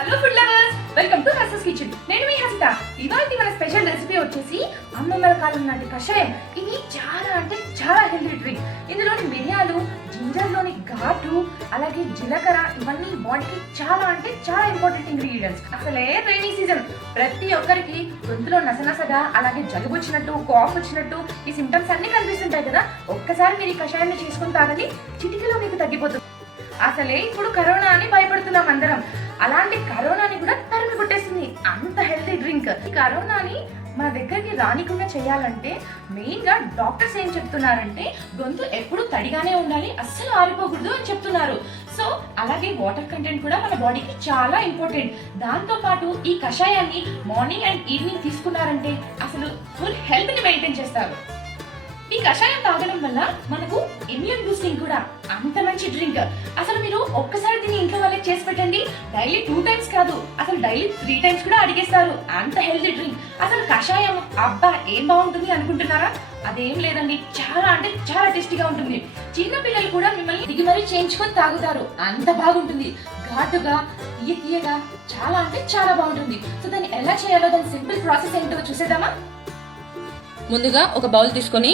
Hello food lovers welcome to Hasa's kitchen నేను మీ హసిత. ఇవాళ మన స్పెషల్ రెసిపీ వచ్చేసి అమ్మమ్మల కాలం నాటి కషాయం. ఇది చాలా అంటే చాలా హెల్దీ డ్రింక్ ఇందులోని మిరియాలు జింజర్లోని ఘాటు అలాగే జీలకర్ర ఇవన్నీ బాడీకి చాలా అంటే చాలా ఇంపార్టెంట్ ఇంగ్రీడియంట్స్ అసలే రైనీ సీజన్ ప్రతి ఒక్కరికి గొంతులో నసనసగా అలాగే జలుబు వచ్చినట్టు కాఫ్ వచ్చినట్టు ఈ సిమ్టమ్స్ అన్ని కనిపిస్తుంటాయి కదా. ఒక్కసారి మీరు ఈ కషాయాన్ని చేసుకుని తాగండి. చిటికలో మీకు తగ్గిపోతుంది. అసలే ఇప్పుడు కరోనా అని భయపడుతున్నాం అందరం. అలాంటి కరోనాని కూడా తరిమి కొట్టేసింది. అంత హెల్తీ డ్రింక్ ఈ కరోనాని మన దగ్గరికి రానికుండా చేయాలంటే మెయిన్గా డాక్టర్స్ ఏం చెప్తున్నారంటే గొంతు ఎప్పుడు తడిగానే ఉండాలి అస్సలు ఆరిపోకూడదు అని చెప్తున్నారు. సో అలాగే వాటర్ కంటెంట్ కూడా మన బాడీకి చాలా ఇంపార్టెంట్ దాంతో పాటు ఈ కషాయాన్ని మార్నింగ్ అండ్ ఈవినింగ్ తీసుకున్నారంటే అసలు ఫుల్ హెల్త్ని మెయింటైన్ చేస్తారు. ఈ కషాయం తాగడం వల్ల మనకు ఇమ్యూన్ బూస్టింగ్ కూడా అంత మంచి డ్రింక్ అసలు మీరు ఒక్కసారి దీన్ని ఇంట్లో వాళ్ళకి చేసి పెట్టండి. డైలీ టూ టైమ్స్ కాదు అసలు డైలీ త్రీ టైమ్స్ కూడా అడిగేస్తారు. అంత హెల్తీ డ్రింక్ అసలు కషాయం అబ్బా ఏం బాగుంటుంది అనుకుంటున్నారా? అదేం లేదండి. చాలా అంటే చాలా టేస్టీగా ఉంటుంది. చిన్న పిల్లలు కూడా మిమ్మల్ని దిగి మరీ చేయించుకొని తాగుతారు. అంత బాగుంటుంది. ఘాటుగా తీయ తీయగా చాలా అంటే చాలా బాగుంటుంది. సో దాన్ని ఎలా చేయాలో దాని సింపుల్ ప్రాసెస్ ఏంటో చూసేద్దామా? ముందుగా ఒక బౌల్ తీసుకొని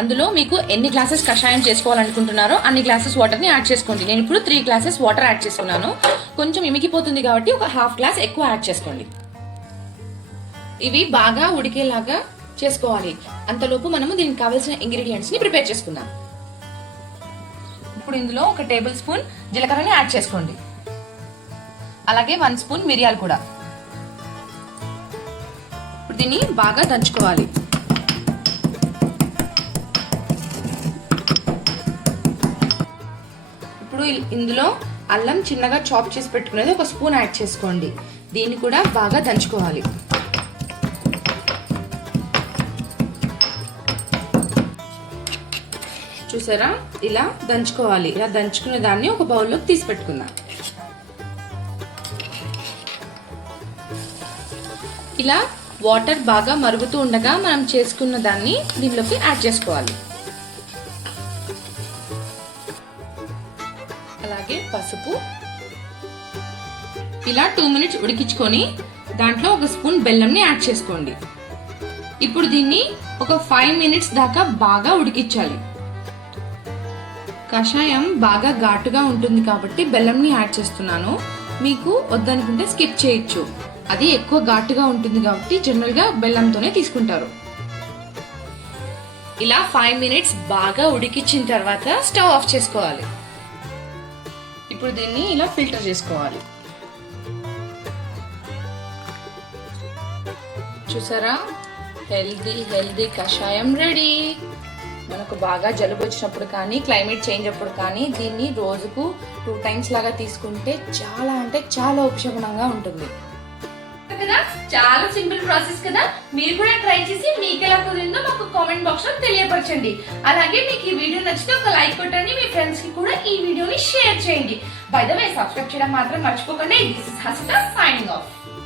అందులో మీకు ఎన్ని గ్లాసెస్ కషాయం చేసుకోవాలనుకుంటున్నారో అన్ని గ్లాసెస్ వాటర్ని యాడ్ చేసుకోండి. నేను ఇప్పుడు త్రీ గ్లాసెస్ వాటర్ యాడ్ చేసుకున్నాను. కొంచెం ఇమికిపోతుంది కాబట్టి ఒక హాఫ్ గ్లాస్ ఎక్కువ యాడ్ చేసుకోండి. ఇవి బాగా ఉడికేలాగా చేసుకోవాలి. అంతలోపు మనము దీనికి కావాల్సిన ఇంగ్రీడియంట్స్ని ప్రిపేర్ చేసుకుందాం. ఇప్పుడు ఇందులో ఒక టేబుల్ స్పూన్ జీలకర్రని యాడ్ చేసుకోండి. అలాగే వన్ స్పూన్ మిరియాలు కూడా. ఇప్పుడు దీన్ని బాగా దంచుకోవాలి. ఇందులో అల్లం చిన్నగా చాప్ చేసి పెట్టుకునేది ఒక స్పూన్ యాడ్ చేసుకోండి. దీన్ని కూడా బాగా దంచుకోవాలి. చూసారా? ఇలా దంచుకోవాలి. ఇలా దంచుకునే దాన్ని ఒక బౌల్లోకి తీసి పెట్టుకుందాం. ఇలా వాటర్ బాగా మరుగుతూ ఉండగా మనం చేసుకున్న దాన్ని దీనిలోకి యాడ్ చేసుకోవాలి. అలాగే పసుపు. ఇలా టూ మినిట్స్ ఉడికించుకొని దాంట్లో ఒక స్పూన్ బెల్లంని యాడ్ చేసుకోండి. ఇప్పుడు దీన్ని ఒక ఫైవ్ మినిట్స్ దాకా బాగా ఉడికించాలి. కషాయం బాగా ఘాటుగా ఉంటుంది కాబట్టి బెల్లంని యాడ్ చేస్తున్నాను. మీకు వద్దనుకుంటే స్కిప్ చేయొచ్చు. అది ఎక్కువ ఘాటుగా ఉంటుంది కాబట్టి జనరల్గా బెల్లంతోనే తీసుకుంటారు. ఇలా ఫైవ్ మినిట్స్ బాగా ఉడికించిన తర్వాత స్టవ్ ఆఫ్ చేసుకోవాలి. ఇప్పుడు దీన్ని ఇలా ఫిల్టర్ చేసుకోవాలి. చూసారా? హెల్దీ హెల్దీ కషాయం రెడీ. మనకు బాగా జలుబు వచ్చినప్పుడు కానీ క్లైమేట్ చేంజ్ అప్పుడు కానీ దీన్ని రోజుకు టూ టైమ్స్ లాగా తీసుకుంటే చాలా అంటే చాలా ఉపశమనంగా ఉంటుంది. కదా? చాలా సింపుల్ ప్రాసెస్ కదా? మీరు కూడా ట్రై చేసి మీకు ఎలా కుదిరిందో మాకు కామెంట్ బాక్స్లో తెలియపరచండి. అలాగే మీకు ఈ వీడియో నచ్చితే ఒక లైక్ కొట్టండి మీ ఫ్రెండ్స్కి కూడా ఈ వీడియోని షేర్ చేయండి. బై ద వే సబ్స్క్రైబ్ చేయడం మాత్రం మర్చిపోకండి. This is Hasitha signing off